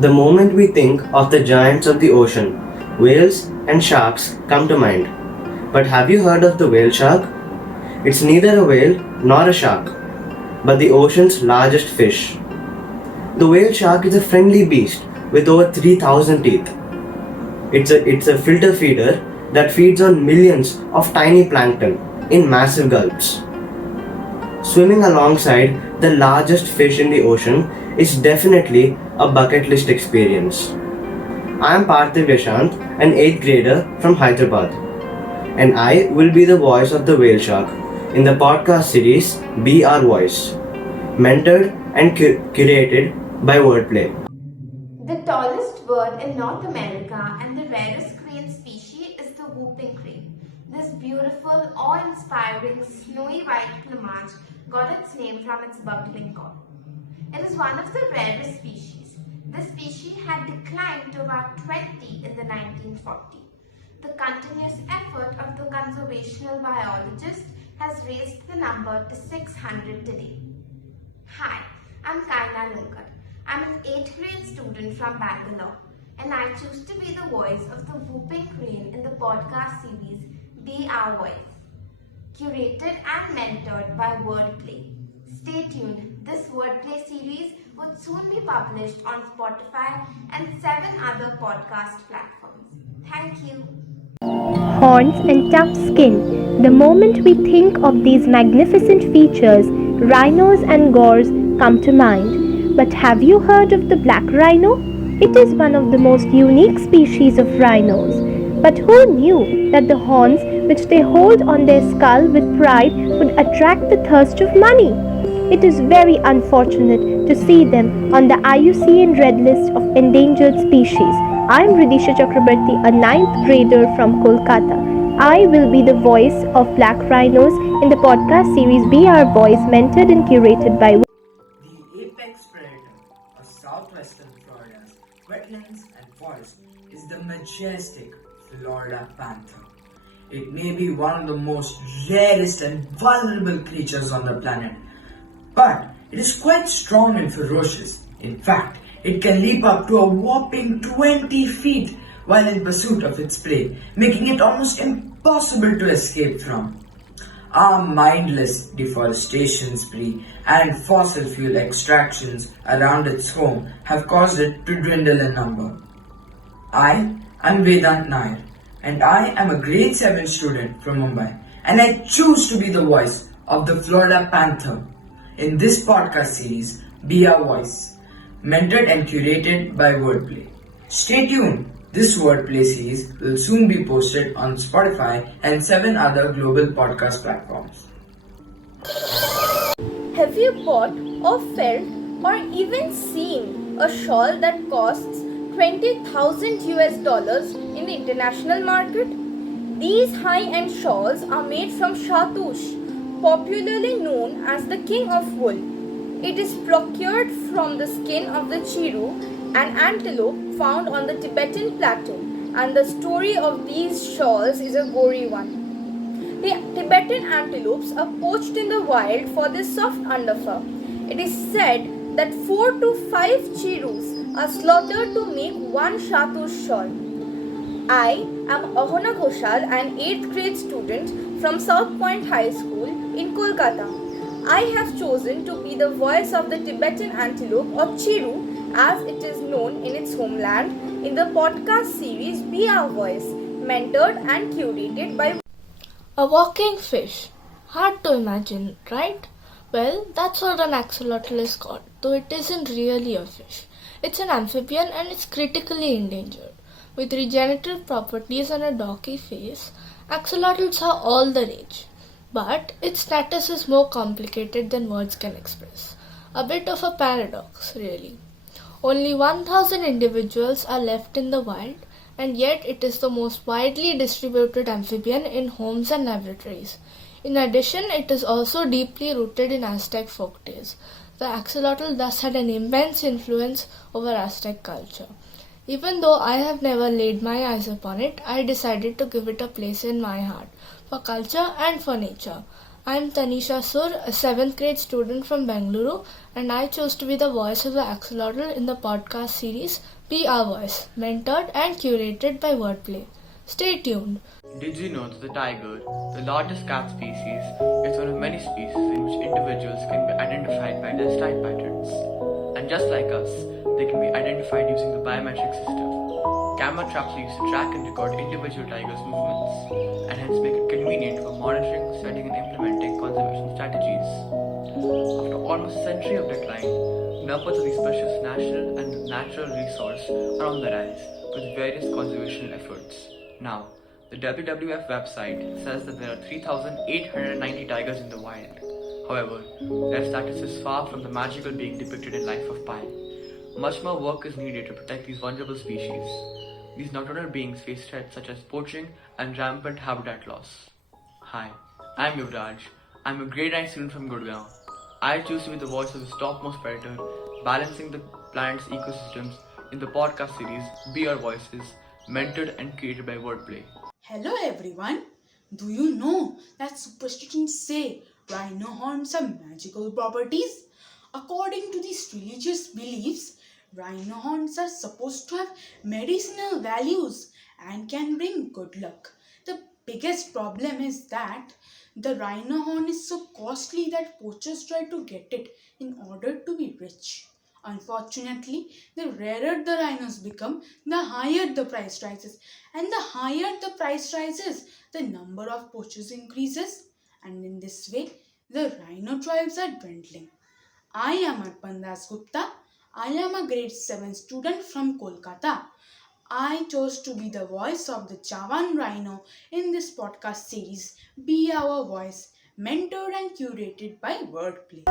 The moment we think of the giants of the ocean, whales and sharks come to mind. But have you heard of the whale shark? It's neither a whale nor a shark, but the ocean's largest fish. The whale shark is a friendly beast with over 3,000 teeth. It's a filter feeder that feeds on millions of tiny plankton in massive gulps. Swimming alongside the largest fish in the ocean is definitely a bucket list experience. I am Parthiv Yashant, an 8th grader from Hyderabad, and I will be the voice of the whale shark in the podcast series Be Our Voice, mentored and curated by WORDPLAY. The tallest bird in North America and the rarest crane species is the whooping crane. This beautiful, awe-inspiring, snowy white plumage got its name from its buckling call. It is one of the rarest species. This species had declined to about 20 in the 1940s. The continuous effort of the conservational biologist has raised the number to 600 today. Hi, I'm Kaina Lunkar. I'm an 8th grade student from Bangalore, and I choose to be the voice of the whooping crane in the podcast series Be Our Voice, curated and mentored by WORDPLAY. Stay tuned, this WORDPLAY series would soon be published on Spotify and 7 other podcast platforms. Thank you. Horns and tough skin. The moment we think of these magnificent features, rhinos and gores come to mind. But have you heard of the black rhino? It is one of the most unique species of rhinos. But who knew that the horns which they hold on their skull with pride would attract the thirst of money? It is very unfortunate to see them on the IUCN Red List of Endangered Species. I am Ridisha Chakrabarti, a 9th grader from Kolkata. I will be the voice of black rhinos in the podcast series Be Our Voice, mentored and curated by The apex predator of southwestern Florida's wetlands and forests is the majestic Florida panther. It may be one of the most rarest and vulnerable creatures on the planet, but it is quite strong and ferocious. In fact, it can leap up to a whopping 20 feet while in pursuit of its prey, making it almost impossible to escape from. Our mindless deforestation spree and fossil fuel extractions around its home have caused it to dwindle in number. I am Vedant Nair, and I am a grade 7 student from Mumbai, and I choose to be the voice of the Florida panther in this podcast series, Be Our Voice, mentored and curated by WORDPLAY. Stay tuned, this WORDPLAY series will soon be posted on Spotify and 7 other global podcast platforms. Have you bought or felt or even seen a shawl that costs 20,000 US dollars in the international market? These high-end shawls are made from shahtush, popularly known as the king of wool. It is procured from the skin of the chiru, an antelope found on the Tibetan plateau, and the story of these shawls is a gory one. The Tibetan antelopes are poached in the wild for their soft underfur. It is said that 4 to 5 chirus are slaughtered to make one shahtush shawl. I am Ahona Ghoshal, an 8th grade student from South Point High School in Kolkata. I have chosen to be the voice of the Tibetan antelope or chiru as it is known in its homeland in the podcast series Be Our Voice, mentored and curated by A walking fish. Hard to imagine, right? Well, that's what an axolotl is called, though it isn't really a fish. It's an amphibian and it's critically endangered. With regenerative properties and a docky face, axolotls are all the rage. But its status is more complicated than words can express. A bit of a paradox, really. Only 1,000 individuals are left in the wild, and yet it is the most widely distributed amphibian in homes and laboratories. In addition, it is also deeply rooted in Aztec folktales. The axolotl thus had an immense influence over Aztec culture. Even though I have never laid my eyes upon it, I decided to give it a place in my heart, for culture and for nature. I'm Tanisha Sur, a 7th grade student from Bengaluru, and I chose to be the voice of the axolotl in the podcast series Be Our Voice, mentored and curated by WORDPLAY. Stay tuned. Did you know that the tiger, the largest cat species, is one of many species in which individuals can be identified by their stripe patterns? And just like us, they can be identified using the biometric system. Camera traps are used to track and record individual tigers' movements, and hence make it convenient for monitoring, studying, and implementing conservation strategies. After almost a century of decline, numbers of these precious national and natural resources are on the rise with various conservation efforts. Now, the WWF website says that there are 3,890 tigers in the wild. However, their status is far from the magical being depicted in Life of Pi. Much more work is needed to protect these vulnerable species. These nocturnal beings face threats such as poaching and rampant habitat loss. Hi, I'm Yuvraj. I'm a grade 9 student from Gurgaon. I choose to be the voice of this topmost predator, balancing the planet's ecosystems in the podcast series Be Our Voices, mentored and created by WORDPLAY. Hello everyone. Do you know that superstitions say rhino horns have magical properties? According to these religious beliefs, rhino horns are supposed to have medicinal values and can bring good luck. The biggest problem is that the rhino horn is so costly that poachers try to get it in order to be rich. Unfortunately, the rarer the rhinos become, the higher the price rises. And the higher the price rises, the number of poachers increases. And in this way, the rhino tribes are dwindling. I am Arpan Das Gupta. I am a grade 7 student from Kolkata. I chose to be the voice of the Javan rhino in this podcast series, Be Our Voice, mentored and curated by WORDPLAY.